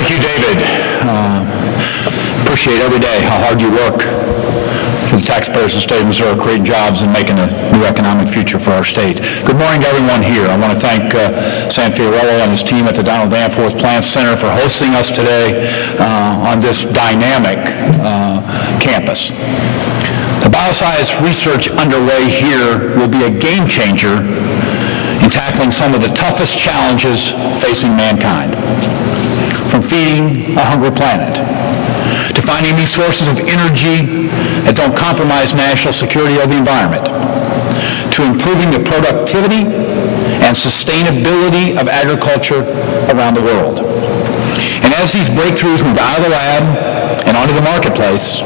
Thank you, David. Appreciate every day how hard you work for the taxpayers of the state of Missouri, creating jobs and making a new economic future for our state. Good morning to everyone here. I want to thank Sam Fiorello and his team at the Donald Danforth Plant Center for hosting us today on this dynamic campus. The bioscience research underway here will be a game changer in tackling some of the toughest challenges facing mankind. From feeding a hungry planet, to finding new sources of energy that don't compromise national security or the environment, to improving the productivity and sustainability of agriculture around the world. And as these breakthroughs move out of the lab and onto the marketplace,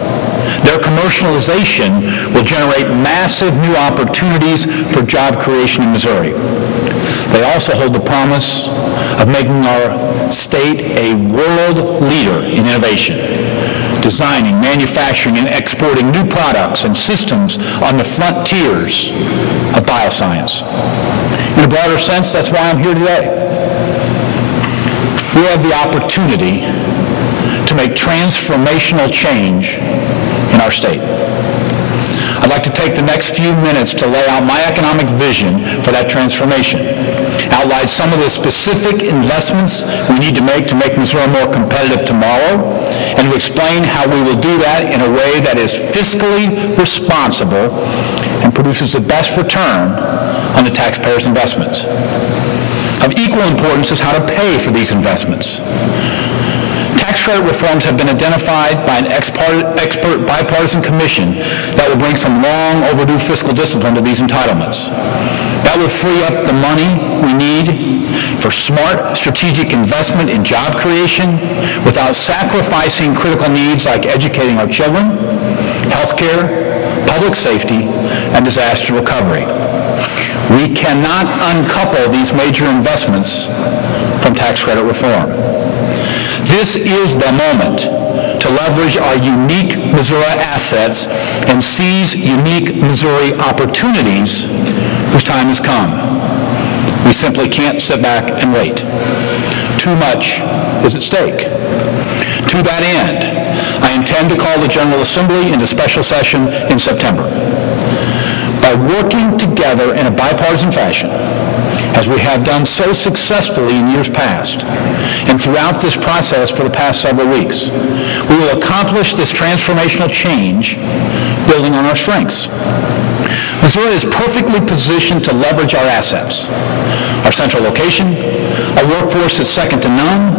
their commercialization will generate massive new opportunities for job creation in Missouri. They also hold the promise of making our state a world leader in innovation, designing, manufacturing, and exporting new products and systems on the frontiers of bioscience. In a broader sense, that's why I'm here today. We have the opportunity to make transformational change in our state. I'd like to take the next few minutes to lay out my economic vision for that transformation, outline some of the specific investments we need to make Missouri more competitive tomorrow, and to explain how we will do that in a way that is fiscally responsible and produces the best return on the taxpayers' investments. Of equal importance is how to pay for these investments. Tax credit reforms have been identified by an expert bipartisan commission that will bring some long overdue fiscal discipline to these entitlements. That will free up the money we need for smart strategic investment in job creation without sacrificing critical needs like educating our children, health care, public safety, and disaster recovery. We cannot uncouple these major investments from tax credit reform. This is the moment to leverage our unique Missouri assets and seize unique Missouri opportunities whose time has come. We simply can't sit back and wait. Too much is at stake. To that end, I intend to call the General Assembly into special session in September. By working together in a bipartisan fashion, as we have done so successfully in years past, and throughout this process for the past several weeks, we will accomplish this transformational change building on our strengths. Missouri is perfectly positioned to leverage our assets. Our central location, a workforce that's second to none,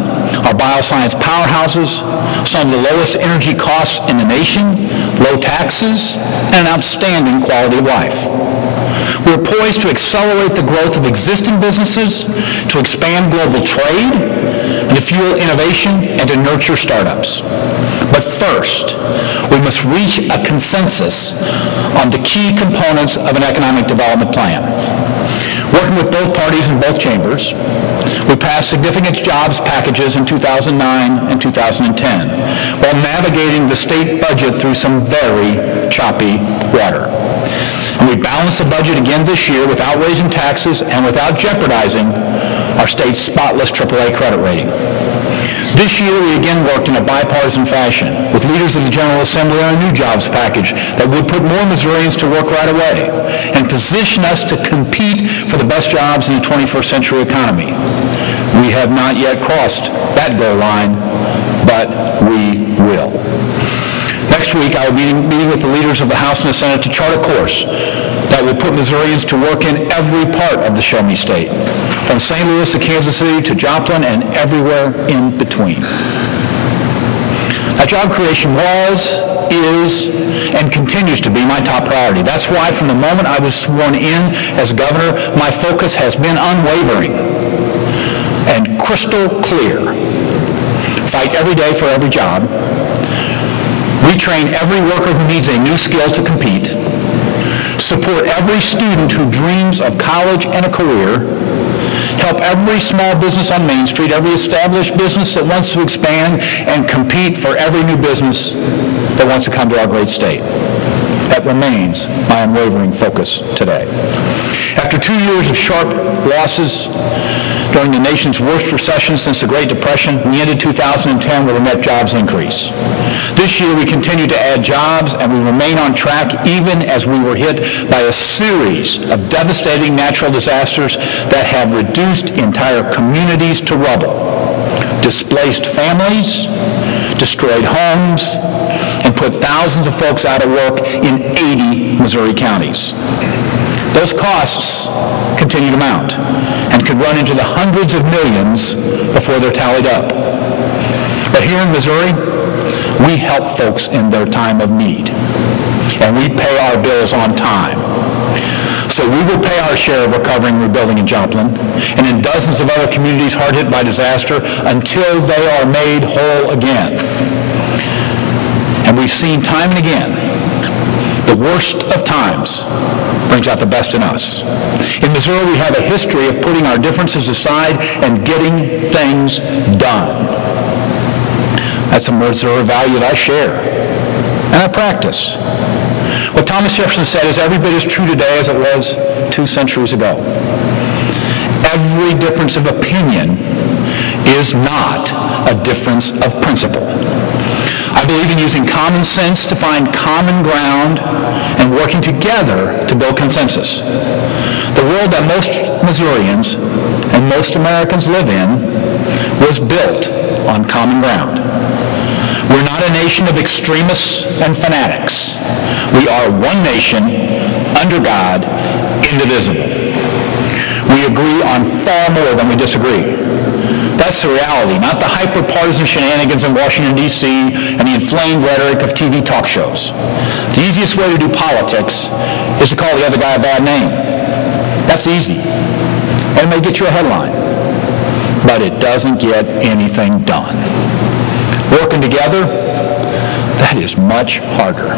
our bioscience powerhouses, some of the lowest energy costs in the nation, low taxes, and an outstanding quality of life. We're poised to accelerate the growth of existing businesses, to expand global trade, and to fuel innovation and to nurture startups. But first, we must reach a consensus on the key components of an economic development plan. Working with both parties in both chambers, we passed significant jobs packages in 2009 and 2010, while navigating the state budget through some very choppy water. And we balanced the budget again this year without raising taxes and without jeopardizing our state's spotless AAA credit rating. This year, we again worked in a bipartisan fashion with leaders of the General Assembly on a new jobs package that would put more Missourians to work right away and position us to compete for the best jobs in the 21st century economy. We have not yet crossed that goal line, but we will. Next week, I will be meeting with the leaders of the House and the Senate to chart a course that will put Missourians to work in every part of the Show Me State, from St. Louis to Kansas City to Joplin and everywhere in between. Now, job creation was, is, and continues to be my top priority. That's why from the moment I was sworn in as governor, my focus has been unwavering and crystal clear. Fight every day for every job. Retrain every worker who needs a new skill to compete. Support every student who dreams of college and a career. Help every small business on Main Street, every established business that wants to expand, and compete for every new business that wants to come to our great state. That remains my unwavering focus today. After 2 years of sharp losses, During the nation's worst recession since the Great Depression, we ended 2010 with a net jobs increase. This year, we continue to add jobs, and we remain on track even as we were hit by a series of devastating natural disasters that have reduced entire communities to rubble, displaced families, destroyed homes, and put thousands of folks out of work in 80 Missouri counties. Those costs continue to mount and could run into the hundreds of millions before they're tallied up. But here in Missouri, we help folks in their time of need, and we pay our bills on time. So we will pay our share of recovering, rebuilding in Joplin and in dozens of other communities hard hit by disaster until they are made whole again. And we've seen time and again, the worst of times brings out the best in us. In Missouri, we have a history of putting our differences aside and getting things done. That's a Missouri value that I share and I practice. What Thomas Jefferson said is every bit as true today as it was 2 centuries ago. Every difference of opinion is not a difference of principle. I believe in using common sense to find common ground and working together to build consensus. The world that most Missourians and most Americans live in was built on common ground. We're not a nation of extremists and fanatics. We are one nation, under God, indivisible. We agree on far more than we disagree. That's the reality, not the hyper-partisan shenanigans in Washington, D.C. and the inflamed rhetoric of TV talk shows. The easiest way to do politics is to call the other guy a bad name. That's easy. And it may get you a headline, but it doesn't get anything done. Working together, that is much harder.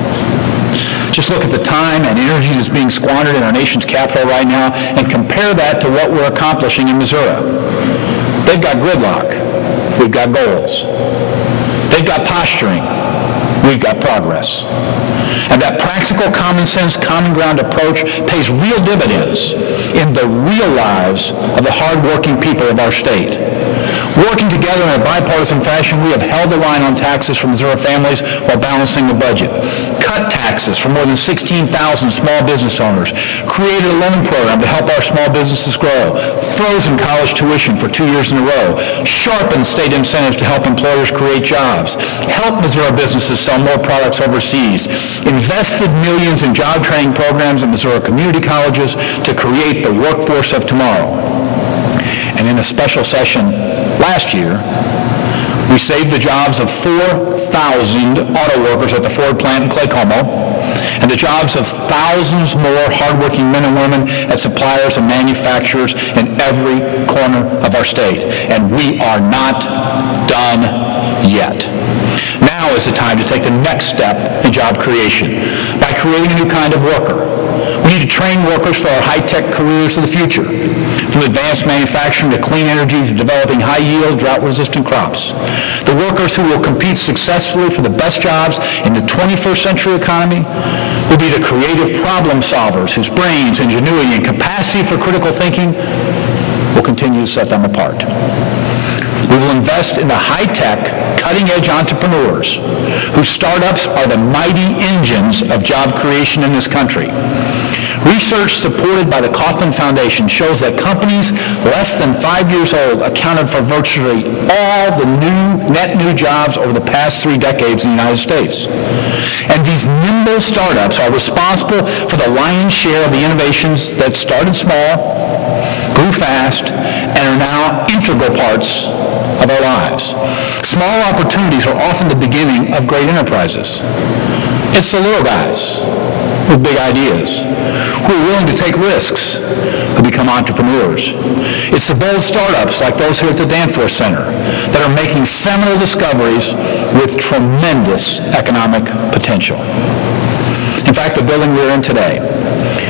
Just look at the time and energy that's being squandered in our nation's capital right now and compare that to what we're accomplishing in Missouri. They've got gridlock. We've got goals. They've got posturing. We've got progress. And that practical, common sense, common ground approach pays real dividends in the real lives of the hardworking people of our state. Working together in a bipartisan fashion, we have held the line on taxes for Missouri families while balancing the budget, cut taxes for more than 16,000 small business owners, created a loan program to help our small businesses grow, frozen college tuition for 2 years in a row, sharpened state incentives to help employers create jobs, helped Missouri businesses sell more products overseas, invested millions in job training programs at Missouri community colleges to create the workforce of tomorrow. And in a special session last year, we saved the jobs of 4,000 auto workers at the Ford plant in Clay Como, and the jobs of thousands more hardworking men and women at suppliers and manufacturers in every corner of our state. And we are not done yet. Now is the time to take the next step in job creation by creating a new kind of worker. We need to train workers for our high-tech careers of the future, from advanced manufacturing to clean energy to developing high-yield, drought-resistant crops. The workers who will compete successfully for the best jobs in the 21st century economy will be the creative problem solvers whose brains, ingenuity, and capacity for critical thinking will continue to set them apart. We will invest in the high-tech, cutting-edge entrepreneurs whose startups are the mighty engines of job creation in this country. Research supported by the Kauffman Foundation shows that companies less than 5 years old accounted for virtually all the net new jobs over the past 3 decades in the United States. And these nimble startups are responsible for the lion's share of the innovations that started small, grew fast, and are now integral parts of our lives. Small opportunities are often the beginning of great enterprises. It's the little guys with big ideas who are willing to take risks who become entrepreneurs. It's the bold startups like those here at the Danforth Center that are making seminal discoveries with tremendous economic potential. In fact, the building we're in today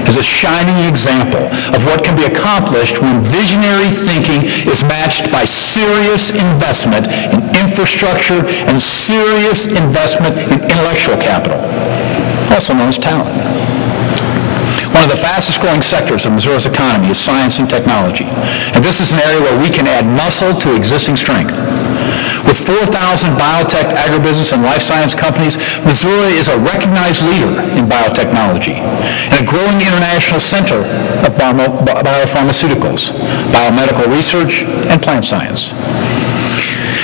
is a shining example of what can be accomplished when visionary thinking is matched by serious investment in infrastructure and serious investment in intellectual capital, also known as talent. One of the fastest growing sectors of Missouri's economy is science and technology, and this is an area where we can add muscle to existing strength. With 4,000 biotech, agribusiness, and life science companies, Missouri is a recognized leader in biotechnology and a growing international center of biopharmaceuticals, biomedical research, and plant science.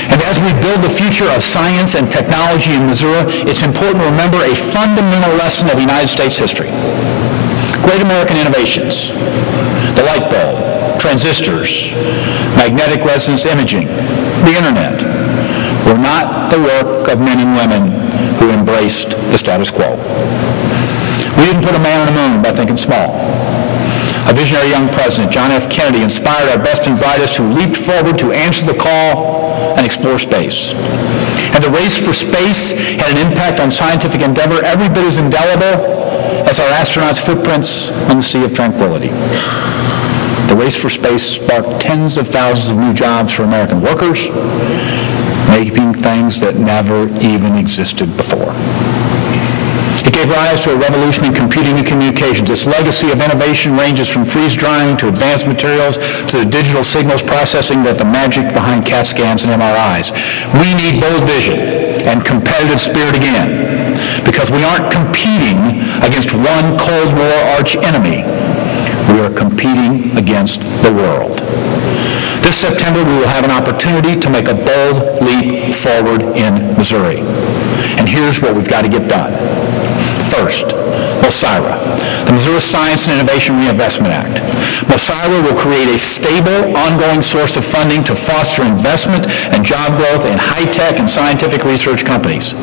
And as we build the future of science and technology in Missouri, it's important to remember a fundamental lesson of United States history. Great American innovations, the light bulb, transistors, magnetic resonance imaging, the internet, were not the work of men and women who embraced the status quo. We didn't put a man on the moon by thinking small. A visionary young president, John F. Kennedy, inspired our best and brightest who leaped forward to answer the call and explore space. And the race for space had an impact on scientific endeavor every bit as indelible as our astronauts' footprints on the Sea of Tranquility. The race for space sparked tens of thousands of new jobs for American workers, making things that never even existed before. It gave rise to a revolution in computing and communications. Its legacy of innovation ranges from freeze-drying to advanced materials to the digital signals processing that the magic behind CAT scans and MRIs. We need bold vision and competitive spirit again, because we aren't competing against one Cold War arch enemy. We are competing against the world. This September, we will have an opportunity to make a bold leap forward in Missouri. And here's what we've got to get done. First, MOSIRA, the Missouri Science and Innovation Reinvestment Act. MOSIRA will create a stable, ongoing source of funding to foster investment and job growth in high-tech and scientific research companies.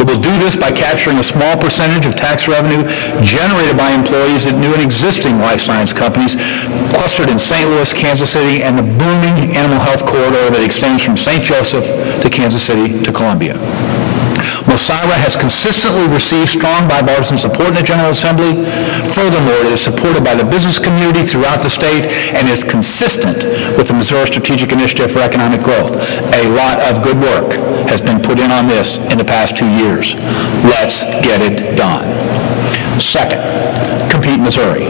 It will do this by capturing a small percentage of tax revenue generated by employees at new and existing life science companies clustered in St. Louis, Kansas City, and the booming animal health corridor that extends from St. Joseph to Kansas City to Columbia. MOSIRA has consistently received strong bipartisan support in the General Assembly. Furthermore, it is supported by the business community throughout the state and is consistent with the Missouri Strategic Initiative for Economic Growth. A lot of good work has been put in on this in the past 2 years. Let's get it done. Second, Compete Missouri.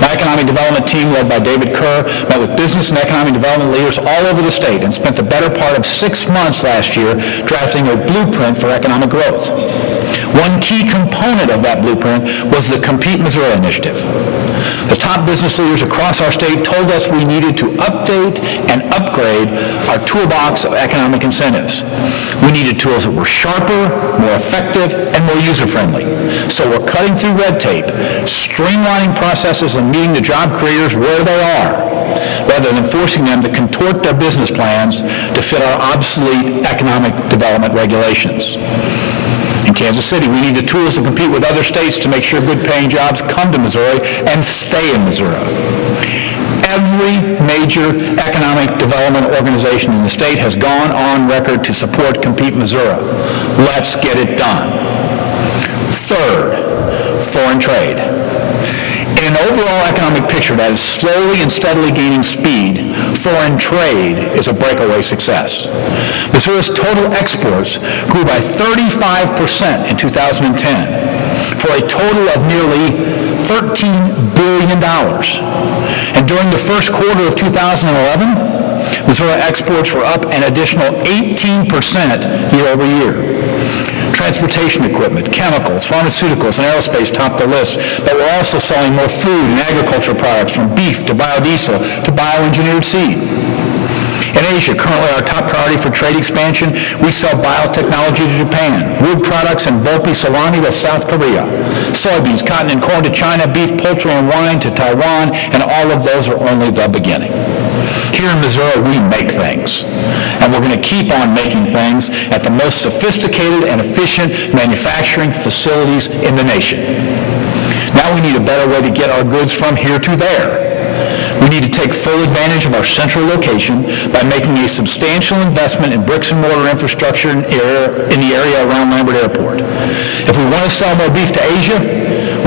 My economic development team, led by David Kerr, met with business and economic development leaders all over the state and spent the better part of 6 months last year drafting a blueprint for economic growth. One key component of that blueprint was the Compete Missouri initiative. The top business leaders across our state told us we needed to update and upgrade our toolbox of economic incentives. We needed tools that were sharper, more effective, and more user-friendly. So we're cutting through red tape, streamlining processes, and meeting the job creators where they are, rather than forcing them to contort their business plans to fit our obsolete economic development regulations. In Kansas City, we need the tools to compete with other states to make sure good-paying jobs come to Missouri and stay in Missouri. Every major economic development organization in the state has gone on record to support Compete Missouri. Let's get it done. Third, foreign trade. In an overall economic picture that is slowly and steadily gaining speed, foreign trade is a breakaway success. Missouri's total exports grew by 35% in 2010 for a total of nearly $13 billion. And during the first quarter of 2011, Missouri exports were up an additional 18% year over year. Transportation equipment, chemicals, pharmaceuticals, and aerospace topped the list, but we're also selling more food and agriculture products, from beef to biodiesel to bioengineered seed. In Asia, currently our top priority for trade expansion, we sell biotechnology to Japan, wood products and Volpe salami to South Korea, soybeans, cotton, and corn to China, beef, poultry, and wine to Taiwan, and all of those are only the beginning. Here in Missouri, we make things, and we're going to keep on making things at the most sophisticated and efficient manufacturing facilities in the nation. Now we need a better way to get our goods from here to there. We need to take full advantage of our central location by making a substantial investment in bricks and mortar infrastructure in the area around Lambert Airport. If we want to sell more beef to Asia,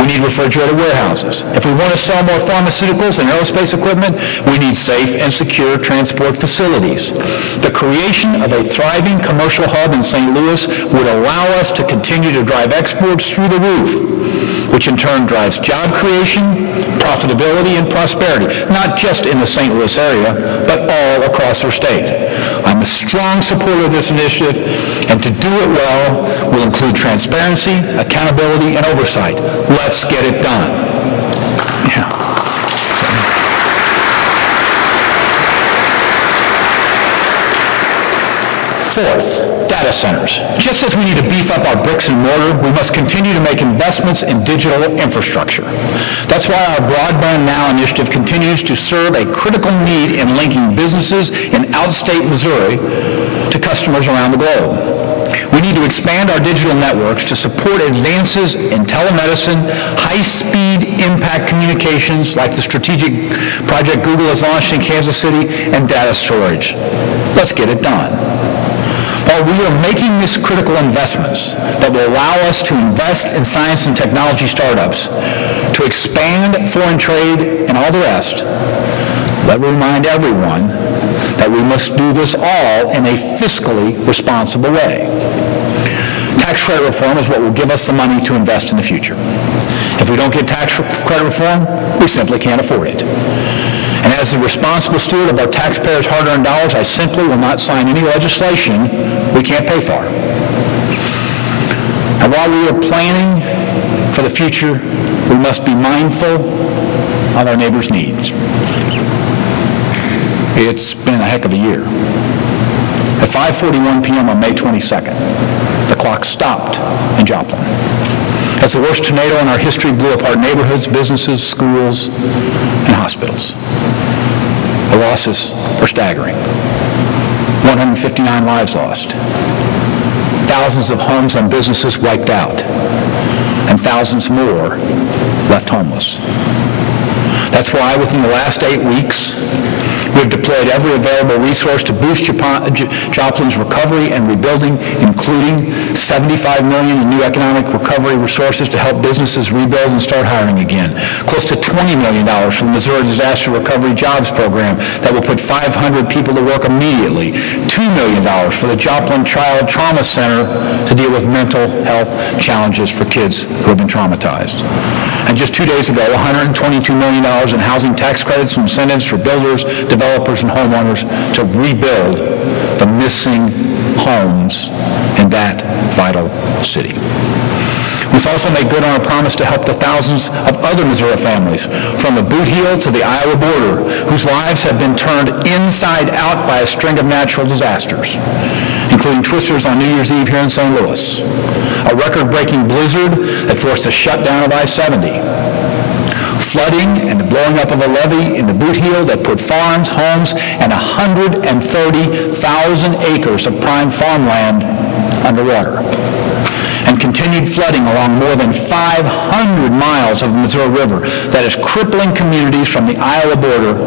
we need refrigerated warehouses. If we want to sell more pharmaceuticals and aerospace equipment, we need safe and secure transport facilities. The creation of a thriving commercial hub in St. Louis would allow us to continue to drive exports through the roof, which in turn drives job creation, profitability, and prosperity, not just in the St. Louis area, but all across our state. I'm a strong supporter of this initiative, and to do it well will include transparency, accountability, and oversight. Let's get it done. Yeah. Fourth, data centers. Just as we need to beef up our bricks and mortar, we must continue to make investments in digital infrastructure. That's why our Broadband Now initiative continues to serve a critical need in linking businesses in outstate Missouri to customers around the globe. We need to expand our digital networks to support advances in telemedicine, high-speed impact communications like the strategic project Google has launched in Kansas City, and data storage. Let's get it done. While we are making these critical investments that will allow us to invest in science and technology startups, to expand foreign trade and all the rest, let me remind everyone that we must do this all in a fiscally responsible way. Tax credit reform is what will give us the money to invest in the future. If we don't get tax credit reform, we simply can't afford it. And as the responsible steward of our taxpayers' hard-earned dollars, I simply will not sign any legislation we can't pay for. And while we are planning for the future, we must be mindful of our neighbors' needs. It's been a heck of a year. At 5:41 p.m. on May 22nd, the clock stopped in Joplin as the worst tornado in our history blew apart neighborhoods, businesses, schools, and hospitals. The losses are staggering. 159 lives lost. Thousands of homes and businesses wiped out. And thousands more left homeless. That's why within the last 8 weeks, we've deployed every available resource to boost Joplin's recovery and rebuilding, including $75 million in new economic recovery resources to help businesses rebuild and start hiring again. Close to $20 million for the Missouri Disaster Recovery Jobs Program that will put 500 people to work immediately. $2 million for the Joplin Child Trauma Center to deal with mental health challenges for kids who have been traumatized. And just 2 days ago, $122 million in housing tax credits and incentives for builders, developers, and homeowners to rebuild the missing homes in that vital city. We've also made good on our promise to help the thousands of other Missouri families from the Boot Heel to the Iowa border whose lives have been turned inside out by a string of natural disasters, including twisters on New Year's Eve here in St. Louis, a record-breaking blizzard that forced a shutdown of I-70, flooding and the blowing up of a levee in the Boot Heel that put farms, homes, and 130,000 acres of prime farmland underwater, and continued flooding along more than 500 miles of the Missouri River that is crippling communities from the Iowa border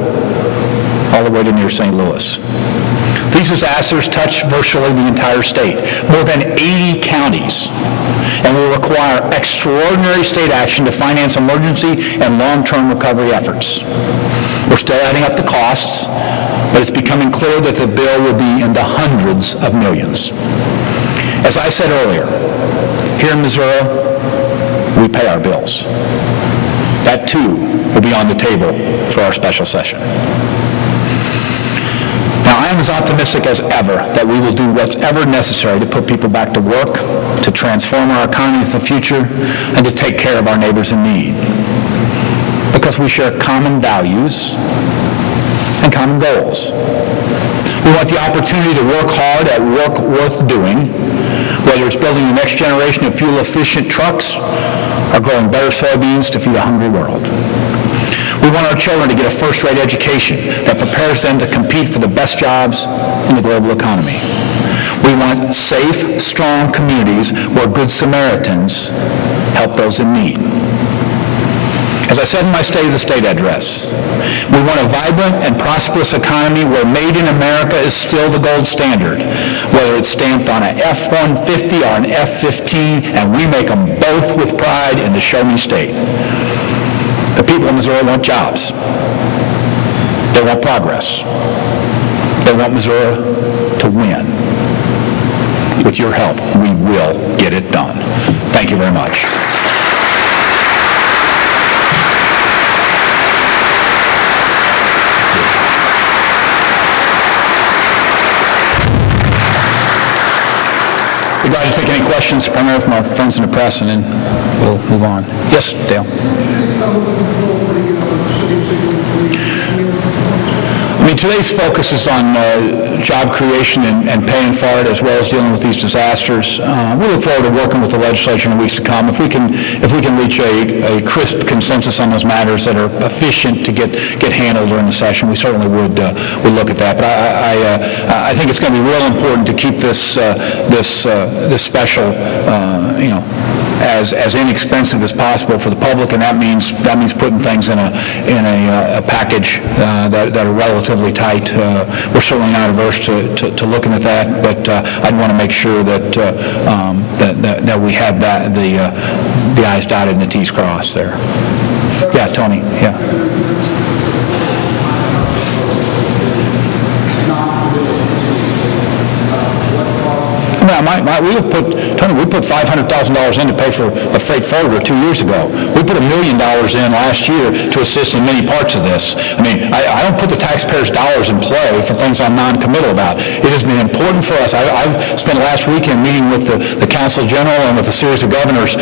all the way to near St. Louis. These disasters touch virtually the entire state, more than 80 counties, and will require extraordinary state action to finance emergency and long-term recovery efforts. We're still adding up the costs, but it's becoming clear that the bill will be in the hundreds of millions. As I said earlier, here in Missouri, we pay our bills. That, too, will be on the table for our special session. Now, I am as optimistic as ever that we will do what's ever necessary to put people back to work, to transform our economy in the future, and to take care of our neighbors in need. Because we share common values and common goals. We want the opportunity to work hard at work worth doing, whether it's building the next generation of fuel-efficient trucks or growing better soybeans to feed a hungry world. We want our children to get a first-rate education that prepares them to compete for the best jobs in the global economy. We want safe, strong communities where good Samaritans help those in need. As I said in my State of the State address, We want a vibrant and prosperous economy where made in America is still the gold standard, whether it's stamped on an F-150 or an F-15, and we make them both with pride in the Show Me State. The people of Missouri want jobs. They want progress. They want Missouri to win. With your help, we will get it done. Thank you very much. We're glad to take any questions, primarily from our friends in the press, and then we'll move on. Yes, Dale. I mean, today's focus is on job creation and paying for it, as well as dealing with these disasters. We look forward to working with the legislature in the weeks to come. If we can reach a crisp consensus on those matters that are efficient to get handled during the session, we certainly would look at that. But I think it's going to be real important to keep this special, as inexpensive as possible for the public, and that means putting things in a package that are relatively tight. We're certainly not averse to looking at that, but I'd want to make sure that that we have the I's dotted and the T's crossed there. Yeah, Tony. Yeah. We put $500,000 in to pay for a freight forwarder 2 years ago. We put $1 million in last year to assist in many parts of this. I mean, I don't put the taxpayers' dollars in play for things I'm non-committal about. It has been important for us. I've spent last weekend meeting with the Council General and with a series of governors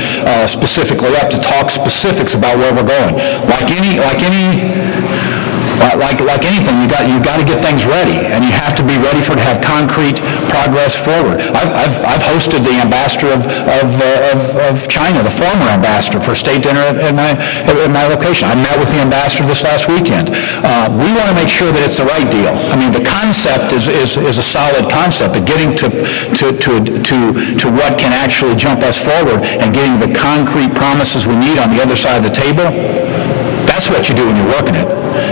specifically up to talk specifics about where we're going. Like anything, you got to get things ready, and you have to be ready for it to have concrete progress forward. I've hosted the ambassador of China, the former ambassador, for a state dinner at my location. I met with the ambassador this last weekend. We want to make sure that it's the right deal. I mean, the concept is a solid concept, but getting to what can actually jump us forward and getting the concrete promises we need on the other side of the table. That's what you do when you're working it.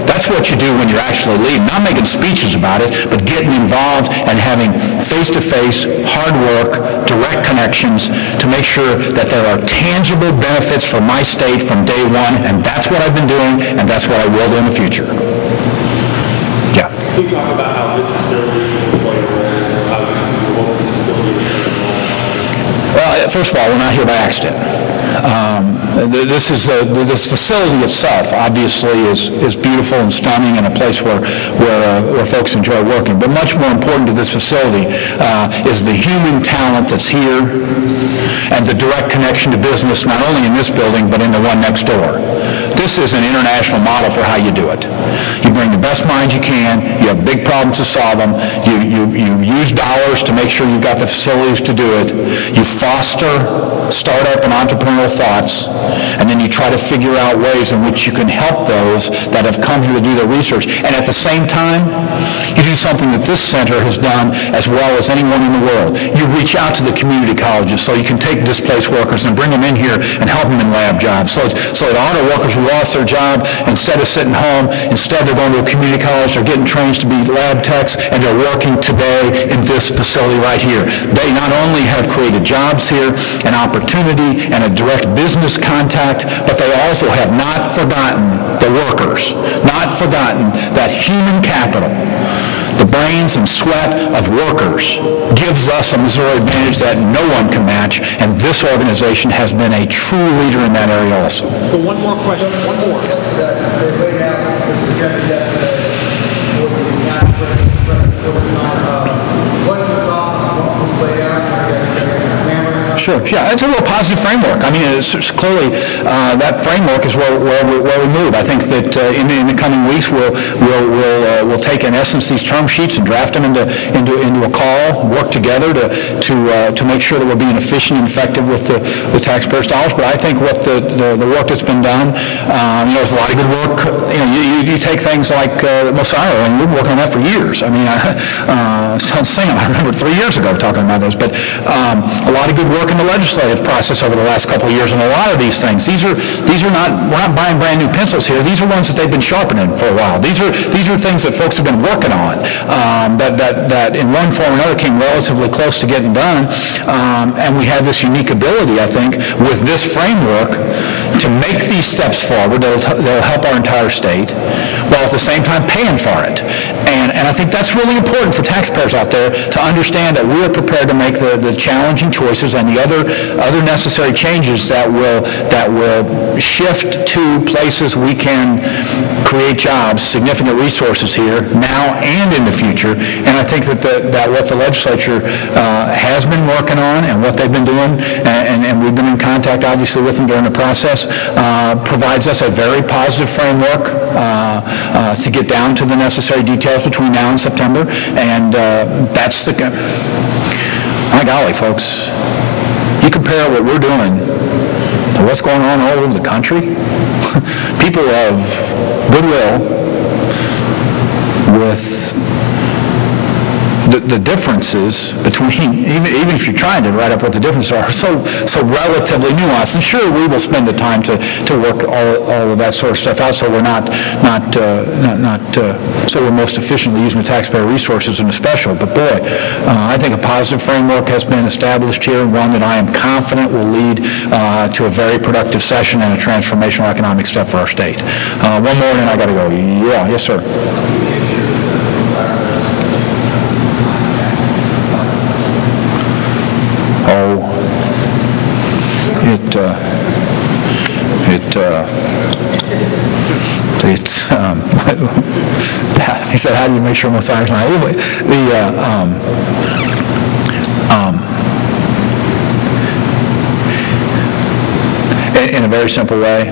That's what you do when you're actually leading. Not making speeches about it, but getting involved and having face-to-face, hard work, direct connections to make sure that there are tangible benefits for my state from day one, and that's what I've been doing, and that's what I will do in the future. Yeah. Can you talk about how this facility will play a role, how you hope this facility will play a role? Well, first of all, we're not here by accident. This facility itself obviously is beautiful and stunning and a place where folks enjoy working. But much more important to this facility is the human talent that's here and the direct connection to business, not only in this building but in the one next door. This is an international model for how you do it. You bring the best minds you can. You have big problems to solve them. You use dollars to make sure you've got the facilities to do it. You foster startup and entrepreneurial thoughts, and then you try to figure out ways in which you can help those that have come here to do their research. And at the same time, you do something that this center has done as well as anyone in the world. You reach out to the community colleges so you can take displaced workers and bring them in here and help them in lab jobs. So that auto workers who lost their job, instead of sitting home, instead they're going to a community college, they're getting trained to be lab techs, and they're working today in this facility right here. They not only have created jobs here and opportunity and a direct business contact, but they also have not forgotten the workers, not forgotten that human capital. The brains and sweat of workers gives us a Missouri advantage that no one can match, and this organization has been a true leader in that area also. So one more question, one more. Sure. Yeah, it's a real positive framework. I mean, it's clearly that framework is where we move. I think that in the coming weeks we'll take in essence these term sheets and draft them into a call, work together to make sure that we're being efficient and effective with the taxpayers' dollars. But I think what the work that's been done, there's a lot of good work. You take things like Mosaro, and we've been working on that for years. I mean, I remember 3 years ago talking about this, but a lot of good work in the legislative process over the last couple of years on a lot of these things. We're not buying brand new pencils here. These are ones that they've been sharpening for a while. These are things that folks have been working on that in one form or another came relatively close to getting done. And we have this unique ability, I think, with this framework to make these steps forward that'll help our entire state, while at the same time paying for it. And I think that's really important for taxpayers out there to understand that we are prepared to make the challenging choices and the other necessary changes that will shift to places we can create jobs, significant resources here now and in the future. And I think that what the legislature has been working on and what they've been doing, and we've been in contact obviously with them during the process, provides us a very positive framework to get down to the necessary details between now and September. And that's my golly, folks, you compare what we're doing to what's going on all over the country. People of goodwill with the differences between, even if you're trying to write up what the differences are, so relatively nuanced. And sure, we will spend the time to work all of that sort of stuff out, so we're so we're most efficiently using the taxpayer resources in the special. But boy, I think a positive framework has been established here, one that I am confident will lead to a very productive session and a transformational economic step for our state. One more, and then I got to go. Yeah, yes, sir. He said, how do you make sure most Irish not? Anyway, in a very simple way,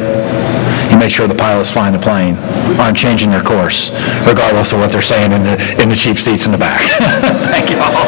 you make sure the pilots flying the plane aren't changing their course, regardless of what they're saying in the cheap seats in the back. Thank you all.